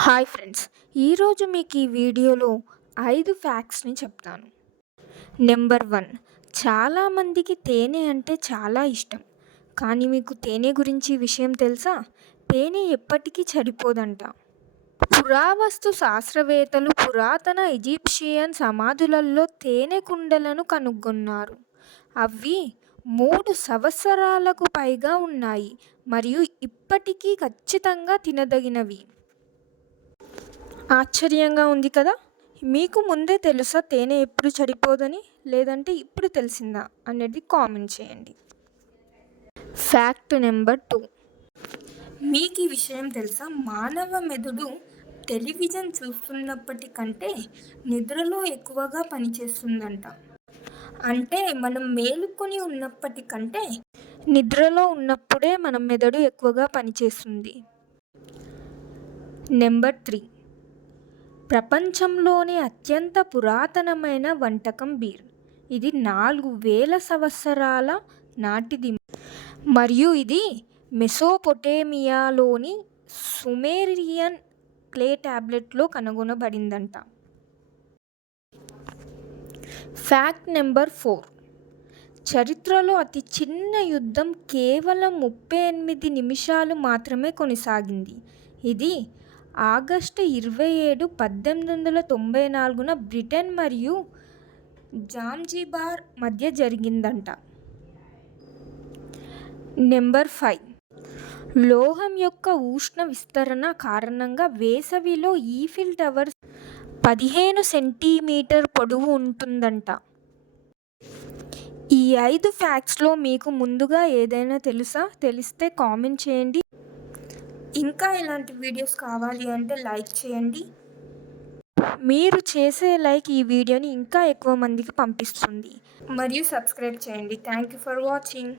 Hi friends ఈరోజు మీకు ఈ వీడియోలో ఐదు ఫ్యాక్ట్స్ని చెప్తాను. నెంబర్ వన్ చాలామందికి తేనె అంటే చాలా ఇష్టం. కానీ మీకు తేనె గురించి విషయం తెలుసా? తేనె ఎప్పటికీ చెడిపోదంట. పురావస్తు శాస్త్రవేత్తలు పురాతన ఈజిప్షియన్ సమాధులలో తేనె కుండలను కనుగొన్నారు. అవి మూడు సంవత్సరాలకు పైగా ఉన్నాయి మరియు ఇప్పటికీ ఖచ్చితంగా తినదగినవి. ఆశ్చర్యంగా ఉంది కదా? మీకు ముందే తెలుసా తేనె ఎప్పుడు చెడిపోదని? లేదంటే ఇప్పుడు తెలిసిందా? అనేది కామెంట్ చేయండి. Fact number two. మీకు ఈ విషయం తెలుసా? మానవ మెదడు టెలివిజన్ చూస్తున్నప్పటి కంటే నిద్రలో ఎక్కువగా పనిచేస్తుందంట. అంటే మనం మేలుకొని ఉన్నప్పటి కంటే నిద్రలో ఉన్నప్పుడే మన మెదడు ఎక్కువగా పనిచేస్తుంది. Number three. ప్రపంచంలోనే అత్యంత పురాతనమైన వంటకం బీర్. ఇది నాలుగు వేల సంవత్సరాల నాటిది మరియు ఇది మెసోపొటేమియాలోని సుమేరియన్ క్లే టాబ్లెట్లో కనుగొనబడిందంట. Fact number four. చరిత్రలో అతి చిన్న యుద్ధం కేవలం ముప్పై ఎనిమిది నిమిషాలు మాత్రమే కొనసాగింది. ఇది ఆగస్టు ఇరవై ఏడు పద్దెనిమిది వందల తొంభై నాలుగున బ్రిటన్ మరియు జాంజిబార్ మధ్య జరిగిందంట. Number five. లోహం యొక్క ఉష్ణ విస్తరణ కారణంగా వేసవిలో ఈఫిల్ టవర్ పదిహేను సెంటీమీటర్ పొడవు ఉంటుందంట. ఈ ఐదు ఫ్యాక్ట్స్లో మీకు ముందుగా ఏదైనా తెలుసా? తెలిస్తే కామెంట్ చేయండి. ఇంకా ఇలాంటి వీడియోస్ కావాలి అంటే లైక్ చేయండి. మీరు చేసే లైక్ ఈ వీడియోని ఇంకా ఎక్కువ మందికి పంపిస్తుంది. మరియు సబ్స్క్రైబ్ చేయండి. Thank you for watching.